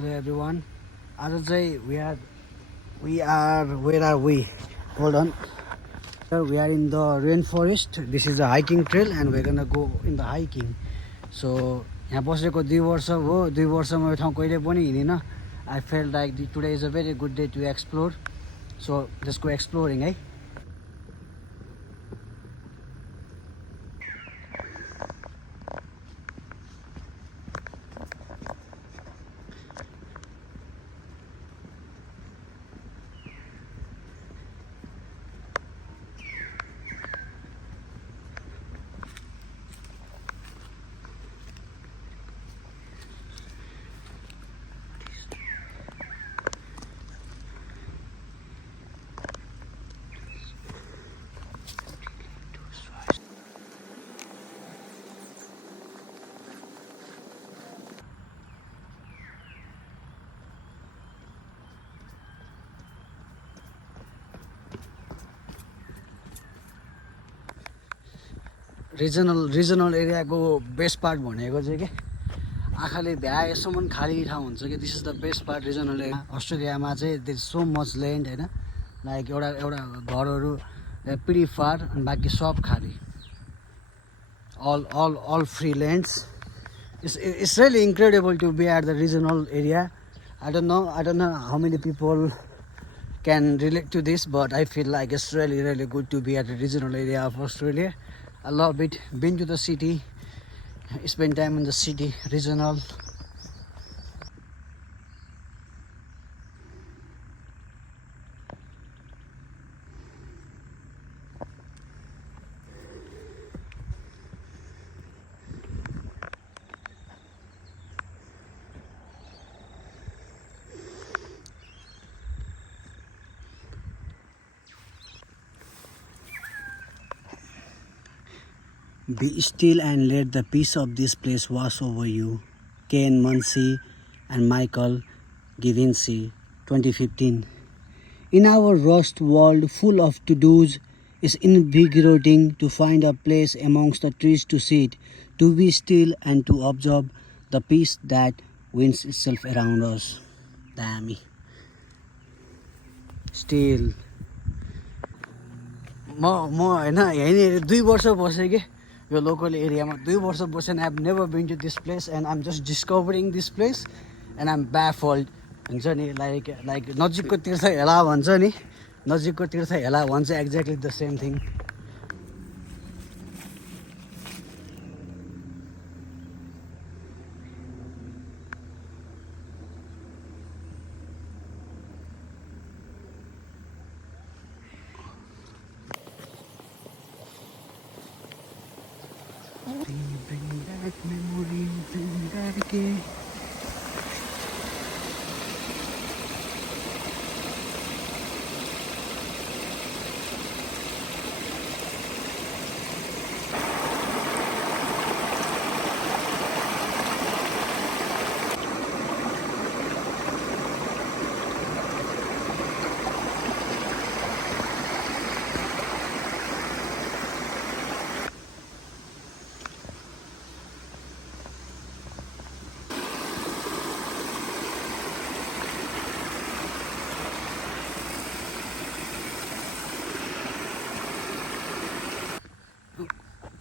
Hello everyone. As I say, where are we? Hold on. Here we are in the rainforest. This is a hiking trail and we're gonna go in the hiking. So यहाँ बसेको 2 वर्ष हो 2 वर्षमा यो ठाउँ कहिले पनि हिँडिन. I felt like today is a very good day to explore. So let's go exploring, है. Regional एरियाको बेस्ट पार्ट भनेको चाहिँ के आँखाले भ्याए यसोमन खाली ठाउँ हुन्छ कि this is the best part regional area. अस्ट्रेलियामा चाहिँ there is so much land होइन, लाइक एउटा एउटा घरहरू प्रिटी फार अनि बाँकी सब खाली. all free lands. It's really incredible to be at the regional area. I don't know how many people can relate to this, but I feel like it's really good to be at the regional area of Australia. I love it. Been to the city, spend time in the city, regional. Be still and let the peace of this place wash over you. Ken Muncy and Michael Givinsey, 2015. In our rushed world full of to-dos, it's invigorating to find a place amongst the trees to sit, to be still and to observe the peace that winds itself around us. Damn. Still. म होइन यहीँनिर 2 वर्ष बसेँ कि यो local एरियामा 2 वर्ष बसेँ. I have never been to this place and I am just discovering this place and I am baffled. हुन्छ नि लाइक नजिकको तीर्थ हेला भन्छ नि, नजिकको तीर्थ हेला भन्छ exactly the same thing. Bring back memory, bring back again.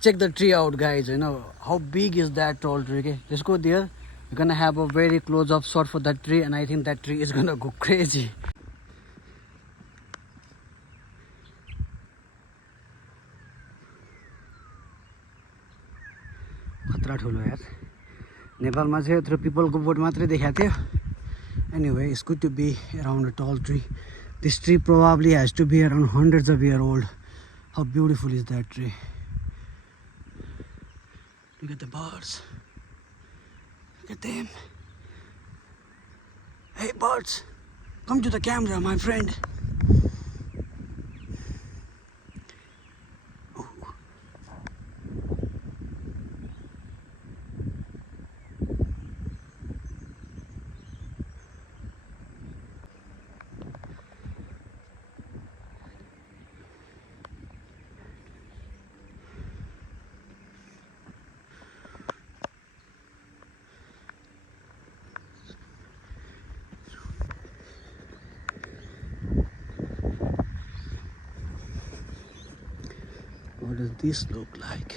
Check the tree out, guys. You know how big is that tall tree? Okay, let's go there. We're gonna have a very close-up shot for that tree, and I think that tree is gonna go crazy. खतरा ठुलो यार. नेपालमा चाहिँ यत्रो पिपलको boat मात्रै देखाएको थियो. Anyway, it's good to be around a tall tree. This tree probably has to be around hundreds of years old. How beautiful is that tree? Look at the birds. Look at them. Hey birds, come to the camera, my friend. this look like?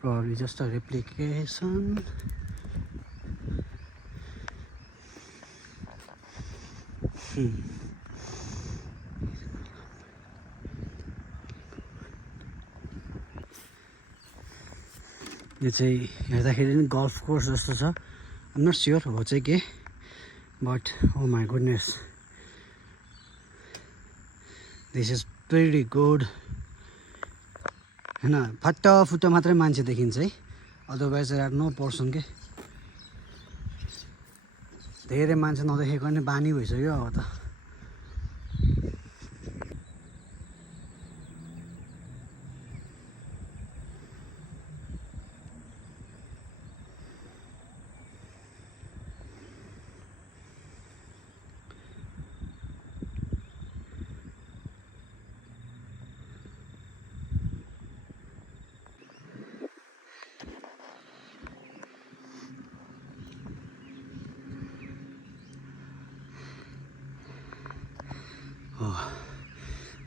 Probably just a replication. यो चाहिँ हेर्दाखेरि नि gulf course जस्तो छ. I'm not sure हो चाहिँ के, but oh my goodness, this is pretty good. हैन, फट्ट फुट्ट मात्रै मान्छे देखिन्छ है, otherwise there are no person के. धेरै मान्छे नदेखेको नि बानी भइसक्यो अब त.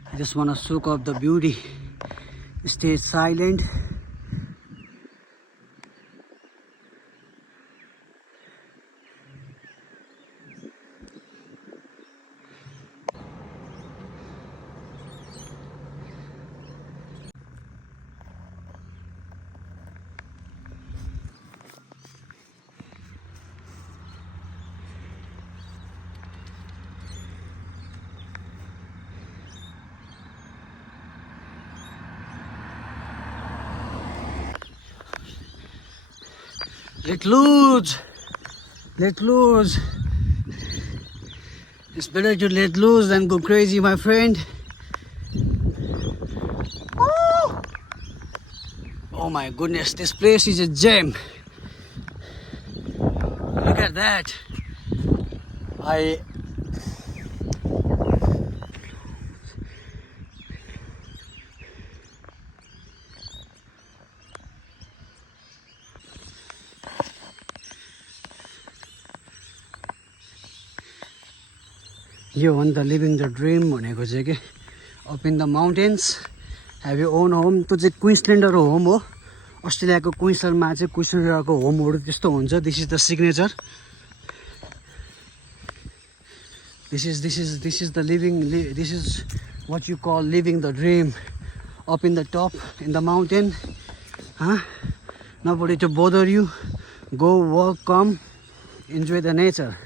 I just want to soak up the beauty, stay silent. Let loose, let loose. It's better to let loose than go crazy, my friend. Woo! Oh my goodness, this place is a gem. Look at that. यो हो नि त living the dream भनेको चाहिँ के, up in the mountains have you own home. त्यो चाहिँ क्विन्सल्यान्डको home हो. अस्ट्रेलियाको क्विन्सल्यान्डमा चाहिँ क्विन्सल्यान्डको होमहरू त्यस्तो हुन्छ. This is the signature. This is the this is what you call living the dream, up in the top in the mountain, huh? Nobody to bother you. Go walk, come, enjoy the nature.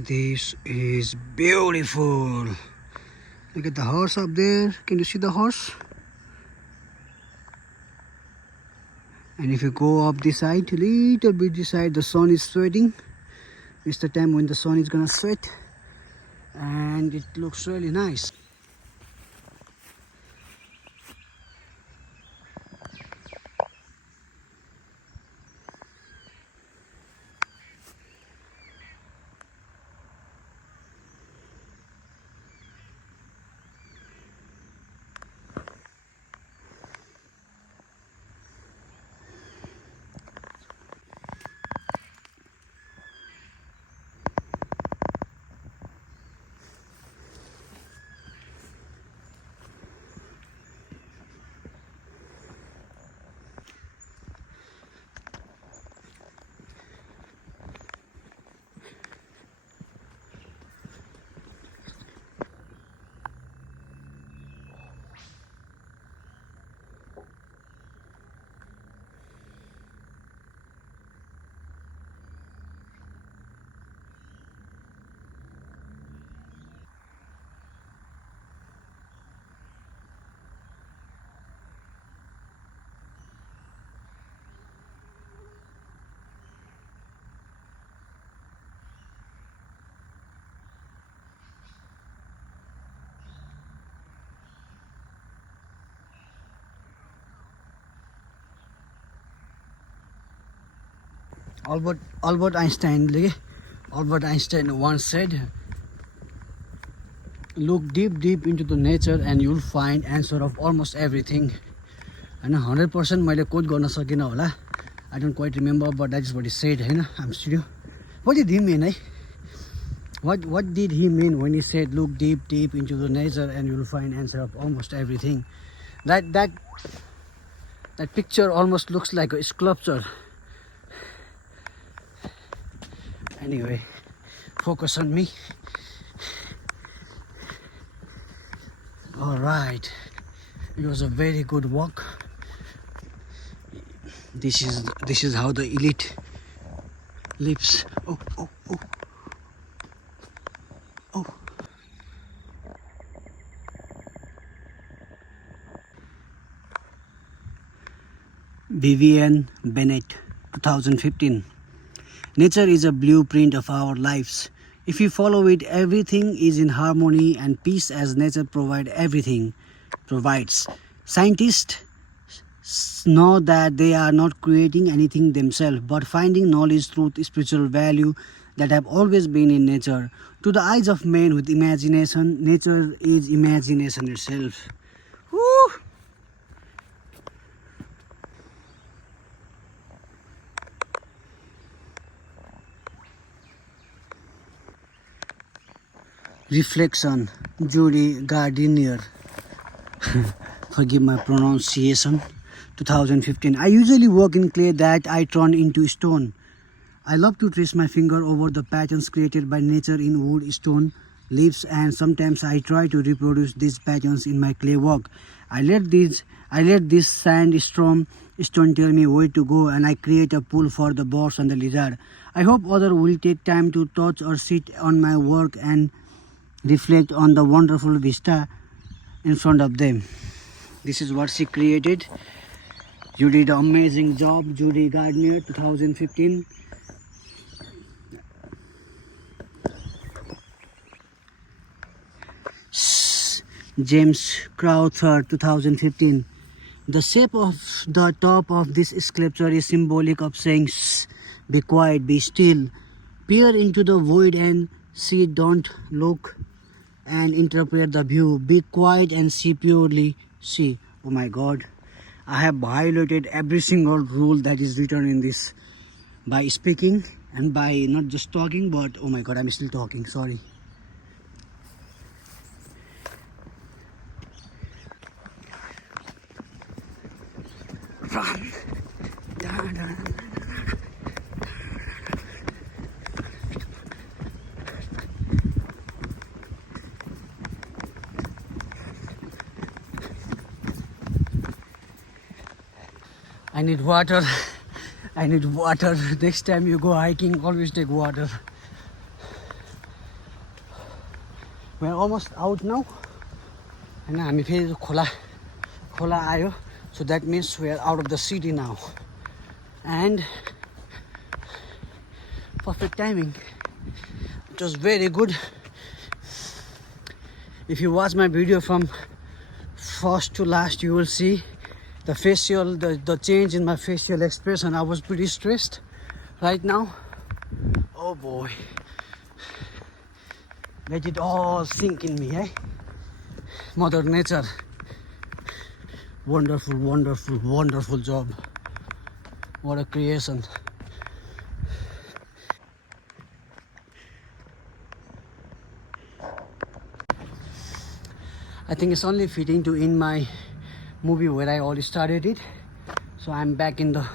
This is beautiful. Look at the horse up there. Can you see the horse? And if you go up this side, little bit this side, the sun is sweating. It's the time when the sun is gonna sweat, and it looks really nice. Albert Einstein once said, look deep into the nature and you'll find answer of almost everything. And 100% मैले quote गर्न सकिनँ होला. I don't quite remember, but that is what he said. Hahn, I'm studio. What did he mean? What did he mean when he said look deep into the nature and you'll find answer of almost everything? That picture almost looks like a sculpture. Anyway, focus on me. All right, it was a very good walk. This is how the elite lives. Oh. Vivian Bennett, 2015. Nature is a blueprint of our lives. If we follow it, everything is in harmony and peace as nature provides. Scientists know that they are not creating anything themselves, but finding knowledge through spiritual value that have always been in nature. To the eyes of men with imagination, nature is imagination itself. Woo! Reflection, Judy Gardiner. Forgive my pronunciation. 2015. I usually work in clay that I turn into stone. I love to trace my finger over the patterns created by nature in wood, stone, leaves, and sometimes I try to reproduce these patterns in my clay work. I let this stone tell me where to go, and I create a pool for the birds and the lizard. I hope others will take time to touch or sit on my work and reflect on the wonderful vista in front of them. This is what she created. You did an amazing job, Judy Gardner, 2015. James Crowther, 2015. The shape of the top of this sculpture is symbolic of saying, shh, be quiet, be still, peer into the void and see, don't look and interpret the view, be quiet and see, purely see. Oh my God, I have violated every single rule that is written in this by speaking and by not just talking, but oh my God, I'm still talking, sorry. Run. I need water. I need water. Next time you go hiking, always take water. We're almost out now. And हामी फेरि खोला आयो. So that means we are out of the city now. And perfect timing. It was very good. If you watch my video from first to last, you will see the change in my facial expression. I was pretty stressed right now. Oh boy, let it all sink in me, eh? Mother Nature, wonderful, wonderful, wonderful job. What a creation. I think it's only fitting to end my movie where I already started it. So I'm back in the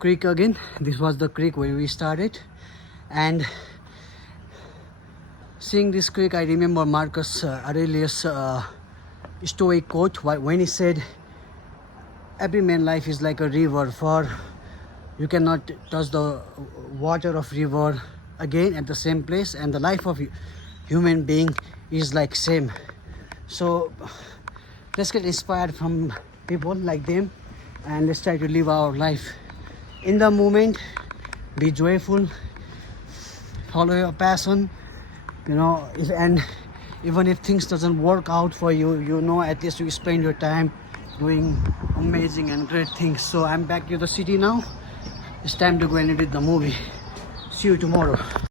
creek again. This was the creek where we started. And seeing this creek, I remember Marcus Aurelius' stoic quote when he said, every man's life is like a river, for you cannot touch the water of river again at the same place, and the life of human being is like same. So let's get inspired from people like them, and let's try to live our life in the moment. Be joyful, follow your passion, and even if things doesn't work out for you, at least you spend your time doing amazing and great things. So I'm back to the city now. It's time to go and edit the movie. See you tomorrow.